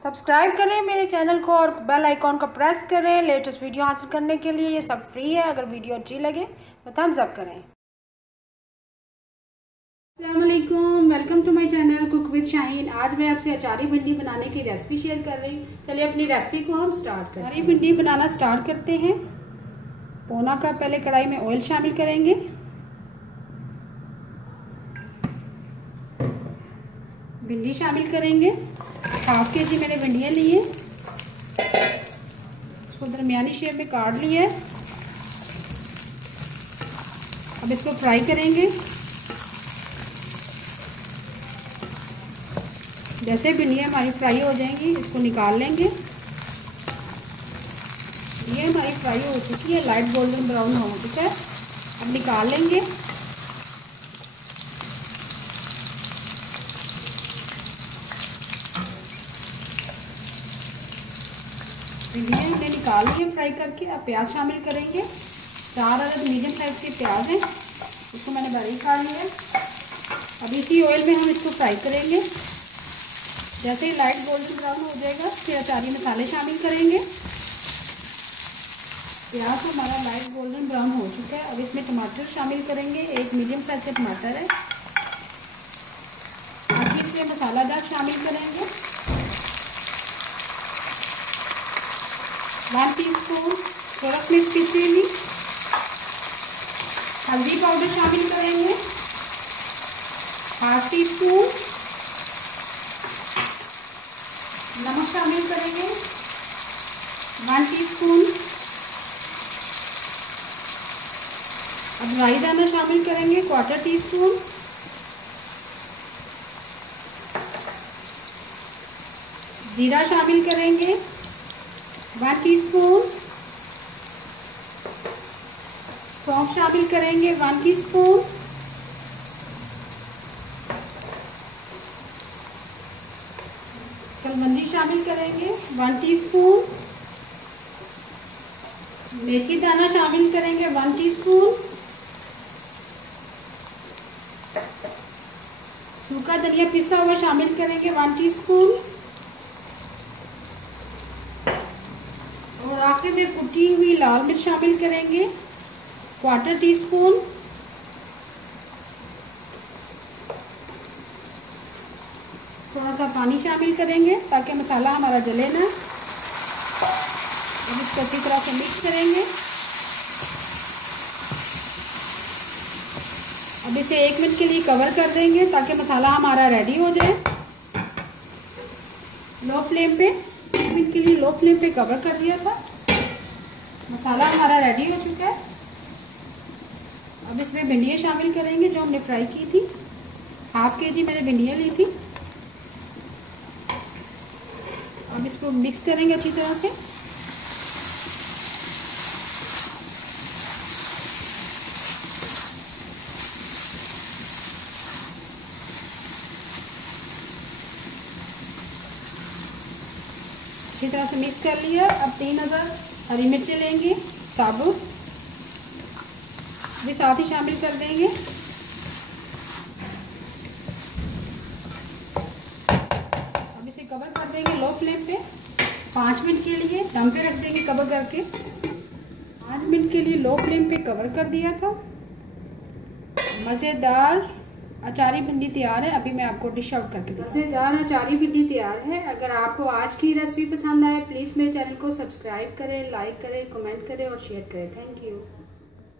Subscribe करें मेरे channel को और बेल आइकॉन को प्रेस करें लेटेस्ट वीडियो हासिल करने के लिए। ये सब फ्री है। अगर वीडियो अच्छी लगे तो थम्स अप करें। अस्सलाम वालेकुम, welcome to my channel cook with Shaheen. आज मैं आपसे अचारी भिंडी बनाने की रेसिपी शेयर कर रही हूँ। चलिए अपनी रेसिपी को हम स्टार्ट करें। अचारी भिंडी बनाना स्टार्ट करते हैं। पौना कप पहले कढ़ाई में ऑयल शामिल करेंगे। भिंडी शामिल करेंगे। हाफ के जी मैंने भिंडियाँ ली है, उसको दरमियानी शेप में काट लिया है। अब इसको फ्राई करेंगे। जैसे भिंडियाँ हमारी फ्राई हो जाएंगी इसको निकाल लेंगे। ये हमारी फ्राई हो चुकी है, लाइट गोल्डन ब्राउन हो चुका है। अब निकाल लेंगे। भिंडियाँ हमने निकाल ली है फ्राई करके। अब प्याज शामिल करेंगे। 4 अदद मीडियम साइज के प्याज हैं, इसको मैंने बारीक काट लिया है। अब इसी ऑयल में हम इसको फ्राई करेंगे। जैसे ही लाइट गोल्डन ब्राउन हो जाएगा फिर अचारी मसाले शामिल करेंगे। प्याज हमारा लाइट गोल्डन ब्राउन हो चुका है। अब इसमें टमाटर शामिल करेंगे। एक मीडियम साइज का टमाटर है। अब इसमें मसाला दार शामिल करेंगे। 1 टीस्पून कड़क मिर्च पीसी हुई, हल्दी पाउडर शामिल करेंगे। 1/2 टीस्पून नमक शामिल करेंगे। 1 टीस्पून अब राई दाना शामिल करेंगे। 1/4 टीस्पून जीरा शामिल करेंगे। 1 टीस्पून सौंफ शामिल करेंगे। 1 टीस्पून कलवंदी शामिल करेंगे। 1 टीस्पून मेथी दाना शामिल करेंगे। 1 टीस्पून सूखा धनिया पिसा हुआ शामिल करेंगे। 1 टीस्पून और आखिर में कुटी हुई लाल मिर्च शामिल करेंगे। 1/4 टीस्पून थोड़ा सा पानी शामिल करेंगे ताकि मसाला हमारा जले ना। अब इसको अच्छी तरह से मिक्स करेंगे। अब इसे 1 मिनट के लिए कवर कर देंगे ताकि मसाला हमारा रेडी हो जाए। लो फ्लेम पे 1 मिनट के लिए लो फ्लेम पे कवर कर दिया था। मसाला हमारा रेडी हो चुका है। अब इसमें भिंडियाँ शामिल करेंगे जो हमने फ्राई की थी। 1/2 केजी मैंने भिंडियाँ ली थी। अब इसको मिक्स करेंगे अच्छी तरह से। अच्छी तरह से मिक्स कर लिया। अब 3 अदद हरी मिर्चें लेंगे साबुत, भी साथ ही शामिल कर देंगे। अब इसे कवर कर देंगे लो फ्लेम पे 5 मिनट के लिए। दम पे रख देंगे कवर करके। 5 मिनट के लिए लो फ्लेम पे कवर कर दिया था। मज़ेदार अचारी भिंडी तैयार है। अभी मैं आपको डिश आउट करके दूँ। मज़ेदार अचारी भिंडी तैयार है। अगर आपको आज की रेसिपी पसंद आए प्लीज़ मेरे चैनल को सब्सक्राइब करें, लाइक करें, कमेंट करें और शेयर करें। Thank you.